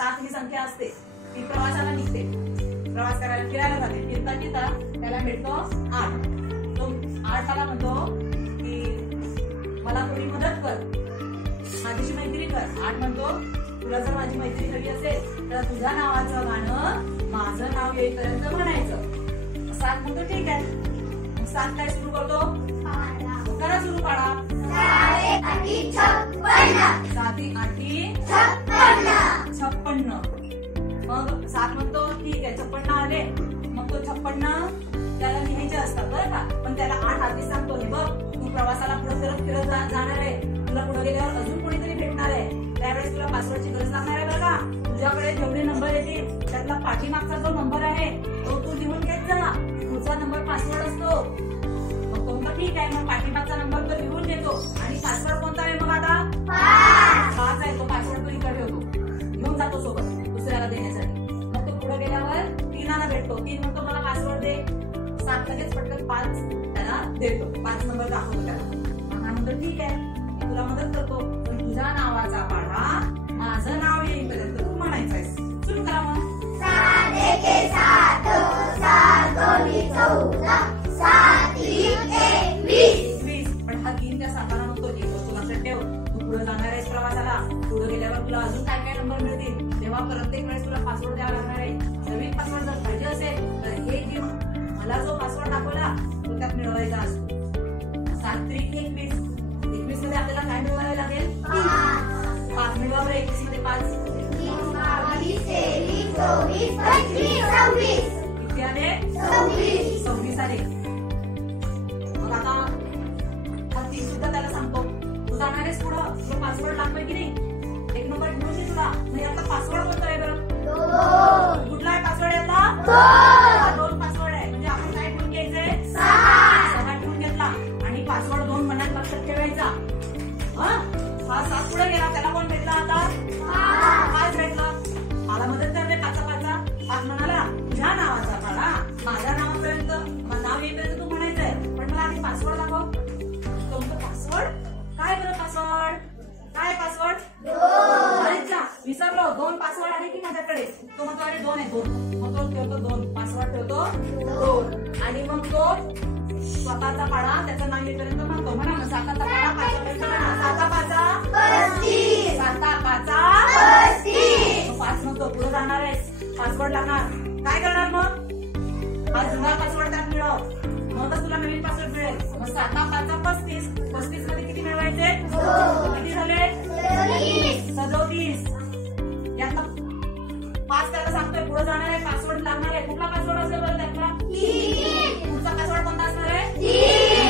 7 ही संख्या असते, ती प्रवासाला निघते, प्रवास करायला फिरायला जाते. फिरता फिरता त्याला भेटतो 8. तो 8 म्हणतो की मला थोडी मदत कर, माझीशी मैत्री कर. 8 म्हणतो तुला जर माझी मैत्री हवी असेल तर तुझ्या नावाचं गाणं माझं नाव येईपर्यंत म्हणायचं. 7 म्हणतो ठीक आहे. 7 काय सुरू करतो, करा सुरू पाडा. 7 8 56. 7 8 56. मग 7 म्हणतो ठीक आहे 56 आले. मग तो 56 त्याला लिहायचे असतात बरं का, पण त्याला 8 आधी सांगतो हे बघ तू प्रवासाला पुढे फिरत जाणार आहे, तुला पुढे गेल्यावर अजून कोणीतरी भेटणार आहे, त्यावेळेस तुला पासवर्डची गरज लागणार आहे बरं का. तुझ्याकडे जेवढे नंबर येतील त्यातला पाठीमागचा जो नंबर आहे तो तू लिहून घेत जा, पुढचा नंबर पासवर्ड असतो. मग तो म्हणतो ठीक आहे. मग पाठीमागचा नंबर तो लिहून घेतो आणि पासवर्ड कोणता आहे मग आता 5 आहे. तो पासवर्ड तो इकडे ठेवतो, घेऊन जातो सोबत दुसऱ्याला देण्यासाठी. मग तो पुढे गेल्यावर 3 भेटतो. 3 म्हणतो मला पासवर्ड दे. 7 लगेच पटकन 5 त्याला देतो, 5 नंबर दाखवतो त्याला. मग हा म्हणतो ठीक आहे मी तुला मदत करतो, पण तुझ्या नावाचा पाढा माझं नाव येईपर्यंत तू म्हणायचं आहे. सुरू करा मग. 7 1 7 7 2 14 7 3 21. पण हा 3 त्या 7 नको येतो. तू लक्षात ठेव, तू पुढे जाणार आहेस प्रवासाला, पुढे गेल्यावर तुला अजून काय काय नंबर मिळतील, तेव्हा प्रत्येक वेळेस तुला पासवर्ड द्यावा लागणार आहे. नवीन पासवर्ड जर पाहिजे असेल तर हे घेऊन मला जो पासवर्ड दाखवला तो त्यात मिळवायचा असतो. 7 3 21. 21 मध्ये आपल्याला काय मिळवायला लागेल, 5 मिळवा बरं. 21 मध्ये 5 22 23 24 25 26. किती आले, 26 आले. मग आता हा 3 सुद्धा त्याला सांगतो तू जाणार आहेस पुढं, तुला पासवर्ड लागतोय की नाही, एक नंबर घेऊन घे तुला. म्हणजे आता पासवर्ड कोणता आहे बरं, कुठला आहे पासवर्ड यातला, 2 पासवर्ड आहे. म्हणजे आपण काय ठेवून घ्यायचंय, 6 ठेवून घेतला आणि पासवर्ड 2 मनात लक्षात ठेवायचा. हा 7 पुढे गेला, त्याला कोण भेटला आता, 5 भेटला. मला मदत करते 5 म्हणाला तुझ्या नावाचा पाढा माझ्या नावापर्यंत नाव येईपर्यंत तू म्हणायचंय, पण मला आधी पासवर्ड दाखव. तुमचं पासवर्ड काय बरं, पासवर्ड काय, पासवर्ड विसरलो. 2 पासवर्ड आहे की माझ्याकडे, तो म्हणतो अरे 2 आहे. 2 मग तो ठेवतो 2 पासवर्ड ठेवतो 2 आणि मग तो स्वतःचा पाढा त्याचं नाव येईपर्यंत म्हणतो. म्हणा मग 7चा पाढा 5पर्यंत म्हणा. 7 5 35. 7 5 35. 5 मग तो पुढे जाणार आहेस, पासवर्ड लागणार. काय करणार मग, हा जुना पासवर्ड त्यात मिळव, मगच तुला नवीन पासवर्ड मिळेल. मग 7 5 35. 35 मध्ये किती मिळवायचे, किती झाले 37. यातला 5 त्याला सांगतोय पुढे जाणार आहे, पासवर्ड लागणार आहे. कुठला पासवर्ड असेल बरं त्यातला, पुढचा पासवर्ड कोणता असणार आहे,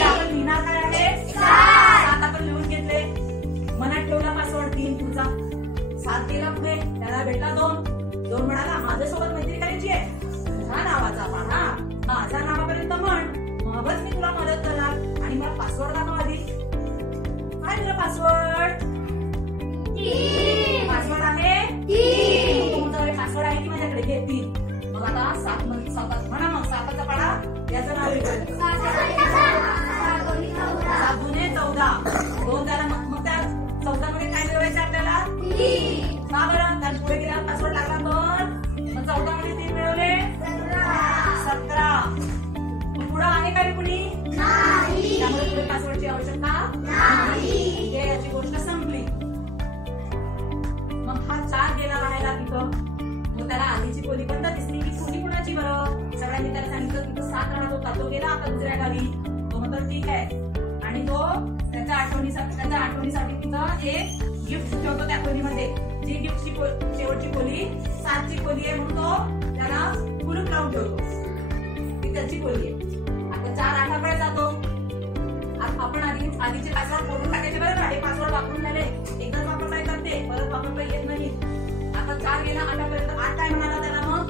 आपण लिहिणार काय आहे 7 आपण लिहून घेतले, मनात ठेवला पासवर्ड 3 पुढचा. 7 गेला पुढे, त्याला भेटला 2 म्हणाला माझ्यासोबत मैत्री करायची आहे, तुझ्या नावाचा पाढा माझ्या नावापर्यंत म्हण, मगच मी तुला मदत करणार आणि मला पासवर्ड दाखव आधी. काय तुला पासवर्ड, पासवर्ड आहे पासवर्ड आहे की माझ्याकडे, घे 3. मग आता 7 म्हणा. मग 7चा पाढा याचं नाव येईल 7 दुने 14. 2 त्याला मग त्या 14 मध्ये काय मिळवायचं आपल्याला, 3. का बरं, त्यात पुढे गेला पासवर्ड लागला 2, मग 14 मध्ये 3 मिळवले 17. पुढे आहे काय कुणी, त्यामुळे पुढे पासवर्डची आवश्यकता नाही, याची गोष्ट संपली. मग हा 4 गेला राहायला तिथं. मग त्याला आधीची खोली बंद दिसली की खोली कुणाची बरं, सगळ्यांनी त्याला सांगितलं तिथं 7 राहत होता, तो गेला आता दुसऱ्या गावी. तो म्हणतो ठीक आहे आणि तो त्याच्या आठवणीसाठी तिथं एक गिफ्ट ठेवतो त्या खोलीमध्ये. जी गिफ्टची शेवटची खोली 7ची खोली आहे म्हणून तो त्याला कुलूप लावून ठेवतो, ती त्याची खोली आहे. आता 4 8कडे जातो. आपण आधीचे पासवर्ड फोडून टाकायचे बरं, हे पासवर्ड वापरून झाले, एकदाच वापरता येतात ते, परत वापरता येत नाही. आता 4 गेला 8पर्यंत. 8 काय म्हणाला त्याला, मग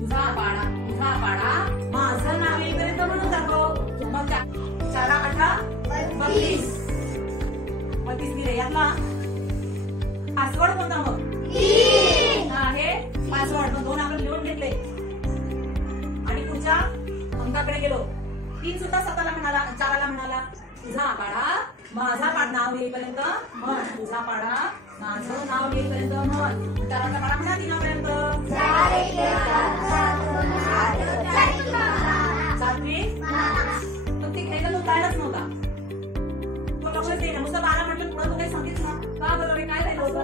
तुझा पाढा माझं नाव येईपर्यंत म्हणून जातो. मग 4 8 32. 32 दिले. यातला पासवर्ड कोणता मग, आहे पासवर्ड. 2 आपण लिहून घेतले आणि पुढच्या अंकाकडे गेलो. 3 सुद्धा 7ला म्हणाला, 4ला म्हणाला तुझा पाढा माझा नाव येईपर्यंत म्हण. तुझा पाडा माझं नाव येईपर्यंत म्हण. त्याला पाडा म्हणा 3 पर्यंत. सात्विक पण ते घ्यायला तो जायलाच नव्हता. तो लक्षात येईल नुसतं 12 म्हटलं पुढे तो काही सांगितलं का बरोबर काय राहिलं होतं.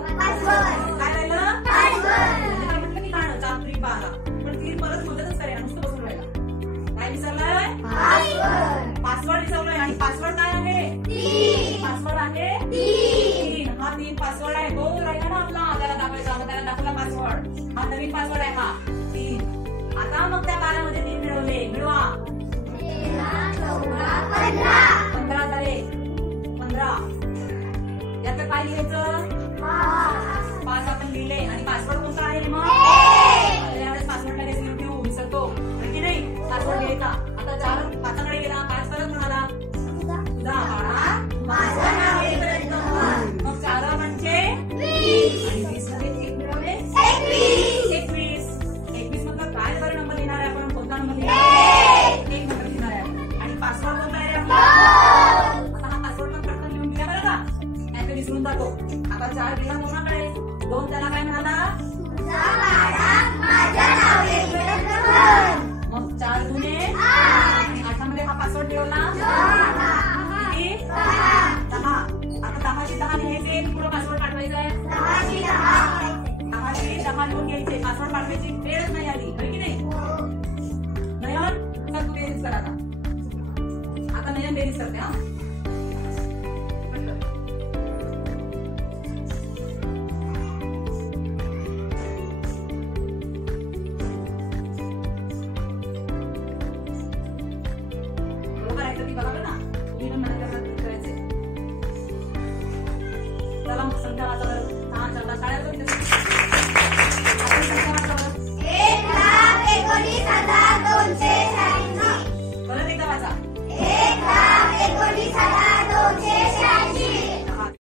काय राहिलं काय म्हटलं की गाणं सात्विक 12 पण ती परत मदतच करेल नुसतं बसून राहिला. काय विसरलाय पासवर्ड विसरलोय. आणि पासवर्ड काय आहे पासवर्ड आहे 3. हा 3 पासवर्ड आहे. तो राहिला ना आपला त्याला दाखवायचा त्याला दाखवला पासवर्ड. हा नवीन पासवर्ड आहे हा 3. आता मग त्या 12 मध्ये 3 मिळवले. मिळवा 15 झाले. 15 याचं काय लिहायचं 5 आपण लिहिले. आणि पासवर्ड कोणता आहे मग त्यावेळेस पासवर्ड लगेच लिहून ठेवू विसरतो की नाही. पासवर्ड लिहायचा. आता 4 5कडे गेला 5 परत म्हणाला तुझा पाडा माझं नाव येईपर्यंत म्हण. मग 4 म्हणजे 20 आणि 20 मध्ये 1 मिळवले 21. 21 मधलं काय बरं नंबर लिहिणार आहे आपण. कोणता नंबर लिहिणार आहे 1 नंबर लिहिणार आहे. आणि पासवर्ड कोणता आहे आपला. आता हा पासवर्ड पण पटकन लिहून दिला बरं का नाही तर विसरून जातो. आता 4 गेला कोणाकडे 2 त्याला काय म्हणाला मग 4 गुणे 8 मध्ये हा पासवर्ड ठेवला 10. आता 10शी 10 लिहायचे. पुढे पासवर्ड पाठवायचा आहे 10शी 10 लिहून घ्यायचे. पासवर्ड पाठवायची वेळच नाही आली होय की नाही. नयन चल तू बेरीज कर आता नयन बेरीज करते. हा बरोबर ना तुम्ही पण मला करायचे. चला मग संध्याकाळचा शाळेत